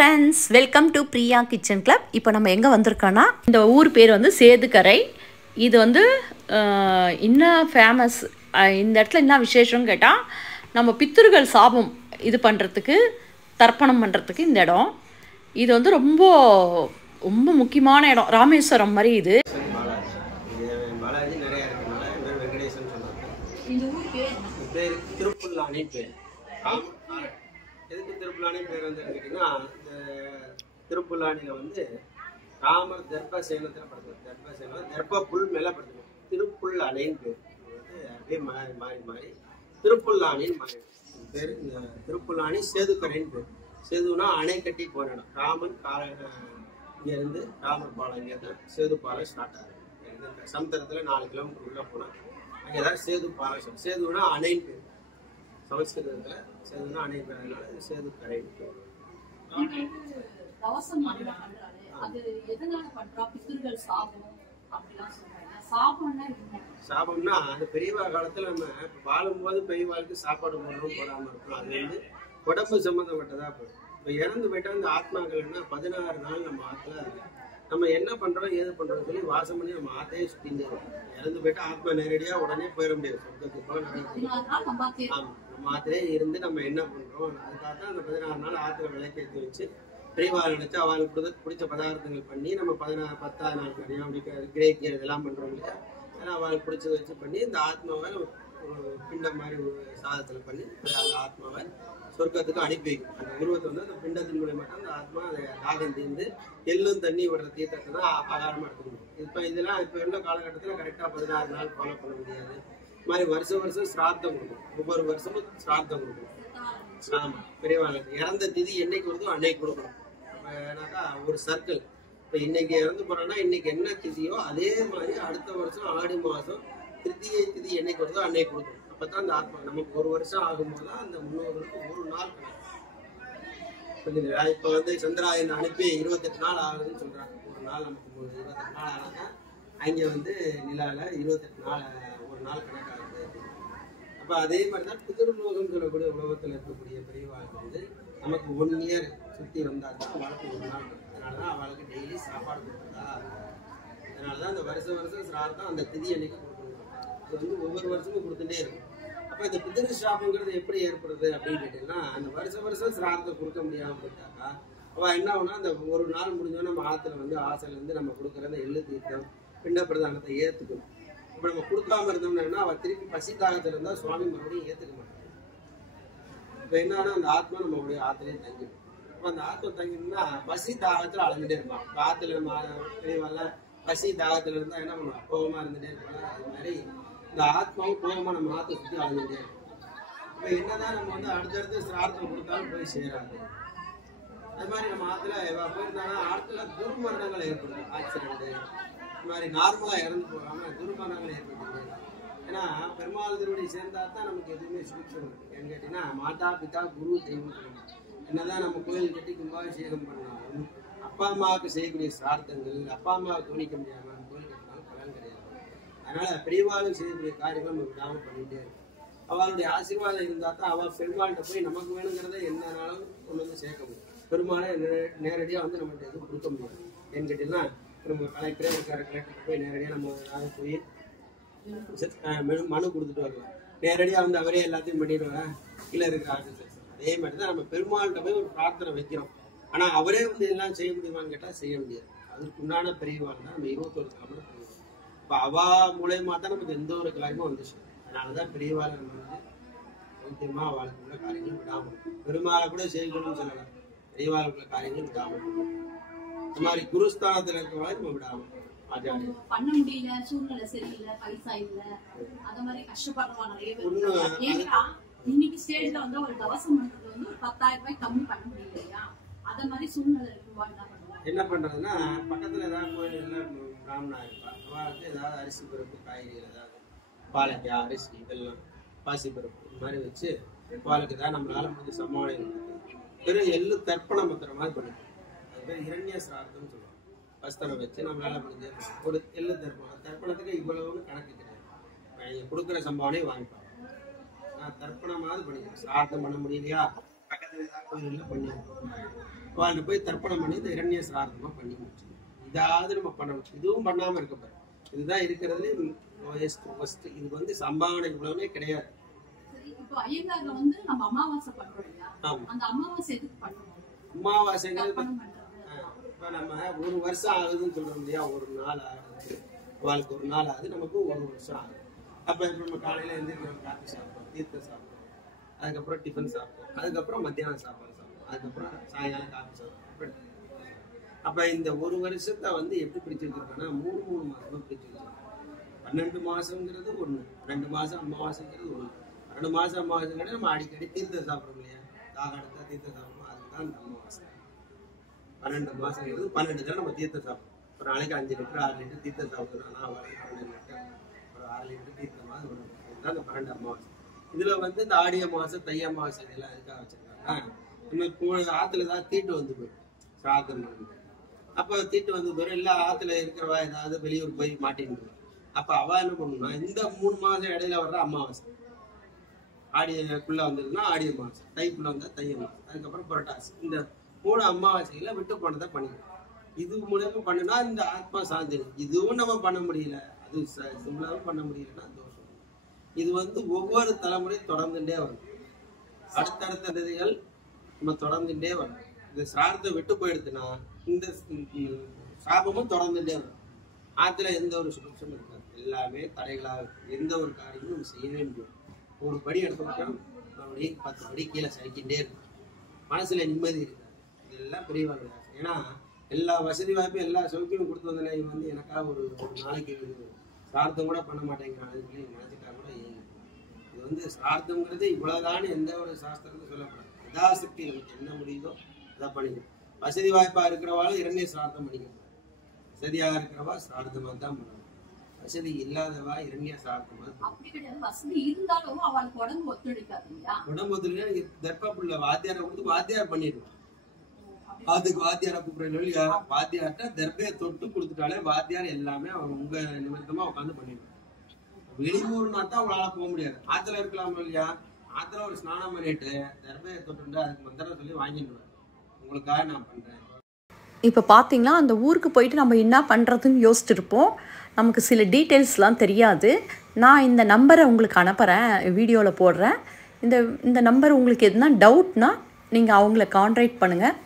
Friends, welcome to Priya kitchen club. இப்போ நம்ம எங்கே வந்திருக்கோன்னா, இந்த ஊர் பேர் வந்து சேதுக்கரை. இது வந்து என்ன ஃபேமஸ், இந்த இடத்துல என்ன விசேஷம்னு கேட்டால், நம்ம பித்திருகள் சாபம் இது பண்ணுறதுக்கு, தர்ப்பணம் பண்ணுறதுக்கு இந்த இடம். இது வந்து ரொம்ப ரொம்ப முக்கியமான இடம். ராமேஸ்வரம் மாதிரி இது. இந்த ஊர் பேர் திருப்புல்லானி பேர். எதுக்கு திருப்புல்லானி பேர் வந்து கேட்டிங்கன்னா, இந்த திருப்புல்லானியில் வந்து ராமர் தர்ப்ப சேனத்தில் படுத்துவோம். தர்ப்ப புல் மேலே படுத்துவோம். திருப்புல் அணைன்னு பேர் வந்து அப்படியே மாறி திருப்புல்லானின்னு மாறி பேர். இந்த திருப்புல்லானி சேதுக்கரைன்னு பேர். சேதுனா அணை கட்டி போன இடம். ராமன் இங்கேருந்து ராமர் பாலம் இங்கே தான் சேது பாலம் ஸ்டார்ட் ஆகுது. சமுத்திரத்தில் 4 கிலோமீட்டர் உள்ளே போனால் அங்கே தான் சேது பாலம். சேதுனா அணைன்னு பேர். சமஸ்கிருதத்தில் சேதுனா அணை பேர். அதனால சேதுக்கரைன்னு பேர். சாபம்னா அந்த பெரியவா காலத்துல நம்ம வாழும்போது பெரியவாளுக்கு சாப்பாடு போடணும் போடாம இருக்கணும். அது வந்து உடம்பு சம்பந்தப்பட்டதா போகும். இப்ப இறந்து போயிட்டா இந்த ஆத்மாக்கள்னா 16 நாள் நம்ம ஆத்துல நம்ம என்ன பண்றோம் ஏது பண்றோம் சொல்லி வாசம் பண்ணி நம்ம ஆத்தையே சுத்தின்னு இருக்கோம். இறந்து போயிட்டா ஆத்மா நேரடியா உடனே போயிட முடியாது. சொர்க்கத்துக்கு நம்ம ஆத்திலே இருந்து நம்ம என்ன பண்றோம் அதுக்காக தான் அந்த 16 நாள் ஆத்துல விளக்கேற்றி வச்சு பெரியவாள் நினைச்சு அவளுக்கு பிடிச்ச பதார்த்தங்கள் பண்ணி நம்ம 10ஆவது நாள் கரையும் அப்படி கிரேக்கியர் இதெல்லாம் பண்றோம் இல்லையா. ஏன்னா அவளுக்கு பிடிச்சத வச்சு பண்ணி இந்த ஆத்மாவை பிண்டம் மாதிரி சாதத்துல பண்ணி அந்த ஆத்மாவை சொர்க்கத்துக்கு அனுப்பி வைக்கும். அந்த உருவத்தை வந்து அந்த பிண்டத்தின் மூலியமா அந்த ஆத்மா அதை தாகம் தீர்ந்து எள்ளும் தண்ணி விடுற தீர்த்தத்தை தான் ஆகாரமா எடுத்துக்கணும். இப்ப இதெல்லாம் இப்ப உள்ள காலகட்டத்துல கரெக்டா 16 நாள் ஃபாலோ பண்ண முடியாது. இது மாதிரி வருஷம் சிரார்த்தம் கொடுக்கும். ஒவ்வொரு வருஷமும் சிரார்த்தம் கொடுக்கணும். ஆமா, பெரியவாளுக்கு இறந்த திதி என்னைக்கு வருதோ அன்னைக்கு கொடுக்கணும். ஏன்னாக்கா ஒரு சர்க்கிள். இப்ப இன்னைக்கு இறந்து போறோம்னா இன்னைக்கு என்ன திதியோ அதே மாதிரி அடுத்த வருஷம் ஆடி மாசம் திருத்தியை திதி என்னைக்கு வருதோ அன்னைக்கு கொடுக்கணும். அப்பதான் அந்த ஆத்மா நமக்கு ஒரு வருஷம் ஆகும்போது அந்த முன்னோர்களுக்கு ஒரு நாள் கிடைக்கும். இப்ப வந்து சந்திராயன் அனுப்பி 28 நாள் ஆகுதுன்னு சொல்றாங்க. ஒரு நாள் நமக்கு 28 நாள் ஆனாதான் அங்க வந்து நிலால 28 நாள் ஒரு நாள் கணக்காகுது. அப்ப அதே மாதிரிதான் பிதிர்லோகம் சொல்லக்கூடிய உலகத்துல இருக்கக்கூடிய பெரியவாளுக்கு வந்து நமக்கு 1 இயர் சுத்தி வந்தாதான் அவளுக்கு ஒரு நாள். அதனாலதான் அவளுக்கு டெய்லி சாப்பாடு கொடுக்குறதா. அதனாலதான் அந்த வருஷம் சிரார்த்தம் அந்த திதி அன்னைக்கு கொடுக்கணும். அது வந்து ஒவ்வொரு வருஷமும் கொடுத்துட்டே இருக்கும். அப்ப இந்த பிதிரு சாபங்கிறது எப்படி ஏற்படுது அப்படின்னு கேட்டீங்கன்னா, அந்த வருஷம் சிரார்த்தம் கொடுக்க முடியாம போயிட்டாக்கா அவ என்ன ஆகுனா அந்த ஒரு நாள் முடிஞ்சோன்னா நம்ம ஆத்துல வந்து ஆசையில இருந்து நம்ம கொடுக்குற அந்த எள்ளு தீர்த்தம் பிண்ட பிரதானத்தை ஏத்துக்கணும். இப்ப நம்ம கொடுக்காம இருந்தோம்னா அவ திருப்பி பசி தாகத்துல இருந்தா சுவாமி மறுபடியும் ஏத்துக்க மாட்டாங்க. இப்ப என்னன்னா அந்த ஆத்மா நம்மளுடைய ஆத்திலே தங்கிடும். அப்ப அந்த ஆத்மா தங்கினா பசி தாகத்துல அலைஞ்சிட்டே இருப்பான். ஆத்துல பெரியவெல்லாம் பசி தாகத்துல இருந்தா என்ன பண்ணுவோம், கோபமா இருந்துட்டே இருப்பாங்க. அது மாதிரி இந்த ஆத்மாவும் கோபமா நம்ம ஆத்தை சுத்தி அலைஞ்சிட்டே இருக்கும். இப்ப என்னதான் நம்ம வந்து அடுத்தடுத்து சிரார்த்தம் கொடுத்தாலும் போய் சேராது. அது மாதிரி நம்ம ஆத்துல போயிருந்தாங்கன்னா ஆத்துல துர்மரணங்கள் ஏற்படுது. ஆக்சிடென்ட் இது மாதிரி நார்மலா இறந்து போகாம துர்மரணங்கள் ஏற்படுது. ஏன்னா பெருமாள் திருவடி சேர்ந்தா தான் நமக்கு எதுவுமே சுபிக்ஷம் இருக்கு. ஏன்னு கேட்டீங்கன்னா மாதா பிதா குரு தெய்வம் சொல்லணும். என்னதான் நம்ம கோயில் கட்டி கும்பாபிஷேகம் பண்ணாலும் அப்பா அம்மாவுக்கு செய்யக்கூடிய சிரார்த்தங்கள் அப்பா அம்மாவை கவனிக்க முடியாம நம்ம கோயில் கட்டினாலும் பலன் கிடையாது. அதனால பெரியவாளும் செய்யக்கூடிய காரியங்கள் நம்ம விடாம பண்ணிட்டே இருக்கும். அவளுடைய ஆசீர்வாதம் இருந்தா தான் அவள் பெருமாள்கிட்ட போய் நமக்கு வேணுங்கிறத என்னன்னாலும் கொண்டு வந்து சேர்க்க முடியும். பெருமாளை நேரடியாக வந்து நம்மகிட்ட எதுவும் கொடுக்க முடியாது. ஏன்னு கேட்டீங்கன்னா நம்ம கலெக்டர்கிட்ட போய் நேரடியாக நம்ம போய் மனு கொடுத்துட்டு வருவோம். நேரடியாக வந்து அவரே எல்லாத்தையும் பண்ணிடுவாங்க. கீழே இருக்கிற ஆஃபீஸர்ஸ் அதே மாதிரி தான் நம்ம பெருமாள்கிட்ட போய் ஒரு பிரார்த்தனை வைக்கிறோம். ஆனா அவரே வந்து எல்லாம் செய்ய முடியுமான்னு கேட்டா செய்ய முடியாது. அதுக்கு உண்டான பெரியவாள் தான் நம்ம 21 கிலோமீட்டர் பெரியவாள். இப்ப அவா மூலயமா தான் நமக்கு எந்த ஒரு காரியமும் வந்துச்சு. அதனாலதான் பெரியவாளை நம்ம வந்து முக்கியமா அவளுக்கு உள்ள காரியங்கள் விடாமல் பெருமாளை கூட செய்யணும்னு சொல்லலாம். பெரியவாளுக்குள்ள காரியங்கள் விடாமல் இந்த மாதிரி குருஸ்தானத்துல இருக்கிறவளை நம்ம விடாமல் பண்ண முடியல, சூழ்நிலை சரியில்லை, பைசா இல்ல, அத மாதிரி கஷ்டப்படுறவங்க நிறைய பேர். இன்னைக்கு ஸ்டேஜ்ல வந்து ஒரு தவசம் பண்றது வந்து ஒரு 10,000 ரூபாய் கம்மி பண்ண முடியலையா? அத மாதிரி சூழ்நிலை இருக்குவா என்ன பண்றதுன்னா பக்கத்துல ஏதாவது கோயில் பிராமணா இருப்பா. அவளுக்கு ஏதாவது அரிசி பருப்பு காய்கறிகள் ஏதாவது பாலக்காய் அரிசி இதெல்லாம் பாசி பருப்பு இந்த மாதிரி வச்சு அவளுக்கு தான் நம்மளால முடிஞ்ச சமாளிக்கும். வெறும் எள்ளு தர்ப்பணம் பத்திர மாதிரி பண்ணிக்கும். அது பேர் இரண்ய சிரார்த்தம்னு சொல்லுவாங்க. வஸ்திரம் வச்சு நம்மளால முடிஞ்ச ஒரு எள்ளு தர்ப்பணத்துக்கு இவ்வளவுன்னு கணக்கு கிடையாது. கொடுக்குற சம்பாவனையும் வாங்கிப்பாங்க. தர்ப்பணமாவது பண்ணிக்கலாம். சிரார்த்தம் பண்ண முடியலையா பக்கத்துல கோயிலில் பண்ணியிருக்கோம். வாழ்ந்து போய் தர்ப்பணம் பண்ணி இந்த இரண்ய சிரார்த்தமாக பண்ணி முடிச்சு. இதாவது நம்ம பண்ணணும். இதுவும் பண்ணாமல் இருக்கப்ப இதுதான் இருக்கிறதுலே ஃபர்ஸ்ட். இது வந்து சம்பாவனை உலகமே கிடையாது. இப்போ ஐயங்கார்ல வந்து நம்ம அமாவாசை பண்றோம் இல்லையா? அந்த அமாவாசை எதுக்கு பண்றோம்? அமாவாசைங்கிறது இப்போ நம்ம ஒரு வருஷம் ஆகுதுன்னு சொல்றோம் இல்லையா? ஒரு நாள் ஆகுது, வாழ்க்கை ஒரு நாள் ஆகுது, நமக்கு ஒரு வருஷம் ஆகுது. அப்போ இப்போ நம்ம காலையில் எழுந்திரிக்கிறோம், காஃபி சாப்பிடுவோம், தீர்த்தம் சாப்பிடுவோம், அதுக்கப்புறம் டிஃபன் சாப்பிடுவோம், அதுக்கப்புறம் மத்தியானம் சாப்பாடு சாப்பிடுவோம், அதுக்கப்புறம் சாயங்காலம் காஃபி சாப்பிடுவோம். அப்போ இந்த ஒரு வருஷத்தை வந்து எப்படி பிரிச்சு வச்சிருக்கோம்னா 3 மாசமா பிரிச்சு வச்சிருக்கோம். 12 மாசங்கிறது ஒன்று, 2 மாசம் அமாவாசைங்கிறது ஒன்று. 2 மாசம் அமாவாசைங்கிறது நம்ம அடிக்கடி தீர்த்தம் சாப்பிடுறோம் இல்லையா? தாக எடுத்தா தீர்த்தம் சாப்பிடுவோம், அதுதான் இந்த அமாவாசை. 12 மாசங்கிறது 12 தான் நம்ம தீர்த்தம் சாப்பிடுவோம். ஒரு நாளைக்கு 5 லிட்டர் 6 லிட்டர் தீர்த்தம் சாப்பிடுறோம். நான் 12 லிட்டர் ஒரு 6 லிட்டர் தீர்த்தமாக ஒரு இதுதான் இந்த 12 அமாவாசை. இதுல வந்து இந்த ஆடி அமாவாசை, தை அமாவாசை இதெல்லாம் எதுக்காக வச்சிருக்காங்க? நம்ம ஆத்துல தான் தீட்டு வந்து போயிடும், சாதம் வந்து. அப்போ தீட்டு வந்து போயிடும், இல்லை ஆத்துல இருக்கிறவா ஏதாவது வெளியூர் போய் மாட்டின்னு. அப்ப அவ என்ன பண்ணணும்னா இந்த 3 மாசம் இடையில வர்ற அமாவாசை, ஆடிக்குள்ள வந்ததுன்னா ஆடி அமாவாசை, தைக்குள்ள வந்தா தை அமாவாசை, அதுக்கப்புறம் புரட்டாசி, இந்த 3 அமாவாசைகளை விட்டு போனதை பண்ணிக்கணும். இது மூலமா பண்ணுனா இந்த ஆத்மா சாந்தி. இதுவும் நம்ம பண்ண முடியல, அது சிம்பிளாவும் பண்ண முடியலன்னா தோஷம். இது வந்து ஒவ்வொரு தலைமுறையும் தொடர்ந்துட்டே வரும். அடுத்தடுத்த திதிகள் நம்ம தொடர்ந்துட்டே வரும். இந்த சாரத்தை விட்டு போயிடுதுன்னா இந்த சாபமும் தொடர்ந்துட்டே வரும். ஆத்துல எந்த ஒரு சுபிக்ஷமும் இருக்காது, எல்லாமே தடைகளாக இருக்கும். எந்த ஒரு காரியமும் நம்ம செய்யவே முடியும். ஒரு படி எடுத்தோம்னா மறுபடியும் 10 படி கீழே சரிக்கிட்டே இருக்கும். மனசுல நிம்மதி இருக்காது. இதெல்லாம் பெரியவாங்க. ஏன்னா எல்லா வசதி வாய்ப்பும் எல்லா சௌக்கியமும் கொடுத்து வந்தேன். இவன் வந்து எனக்காக ஒரு நாளைக்கு சார்த்தம் கூட பண்ண மாட்டேங்கிறான். நினைச்சிட்டா கூட இது வந்து சார்த்தங்கிறது இவ்வளவுதான் எந்த ஒரு சாஸ்திரத்தையும் சொல்லப்படாது. யதாசக்தி நமக்கு என்ன முடியுதோ அதை பண்ணிக்கணும். வசதி வாய்ப்பா இருக்கிறவாலும் இரண்டே சார்த்தம் பண்ணிக்கணும். வசதியாக இருக்கிறவா சார்த்தமா தான் பண்ணணும். வசதி இல்லாதவா இரண்டிய சார்த்தமா. அப்படி கிடையாது, வசதி இருந்தாலும் அவளுக்கு உடம்பு ஒத்துழைக்காது இல்லையா? உடம்பு ஒத்துழைக்க தர்ப்பப்புள்ள வாத்தியாரை கொடுத்து வாத்தியார் பண்ணிடுவோம். அதுக்கு வாத்தியாரை கூப்பிடுறது இல்லையா? வாத்தியார்ட்ட தர்பையை தொட்டு கொடுத்துட்டாலே வாத்தியார் எல்லாமே அவங்க உங்க நிமித்தமா உட்காந்து பண்ணிடுவாங்க. வெளியூர்னா தான் அவங்களால போக முடியாது. ஆத்துல இருக்கலாம் இல்லையா? ஆத்துல ஒரு ஸ்நானம் பண்ணிட்டு தர்பையை தொட்டு அதுக்கு மந்திரம் சொல்லி வாங்கிடுவார். உங்களுக்காக நான் பண்றேன். இப்போ பார்த்தீங்கன்னா அந்த ஊருக்கு போயிட்டு நம்ம என்ன பண்ணுறதுன்னு யோசிச்சுட்டு இருப்போம். நமக்கு சில டீட்டெயில்ஸ்லாம் தெரியாது. நான் இந்த நம்பரை உங்களுக்கு அனுப்புகிறேன், வீடியோவில் போடுறேன். இந்த நம்பர் உங்களுக்கு எதுனா டவுட்னா நீங்கள் அவங்கள கான்டாக்ட் பண்ணுங்கள்.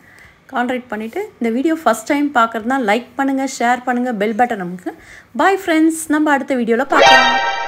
கான்டாக்ட் பண்ணிவிட்டு இந்த வீடியோ ஃபஸ்ட் டைம் பார்க்குறதுனா லைக் பண்ணுங்கள், ஷேர் பண்ணுங்கள், பெல் பட்டன் நமக்கு. பாய் ஃப்ரெண்ட்ஸ், நம்ம அடுத்த வீடியோவில் பார்க்கலாம்.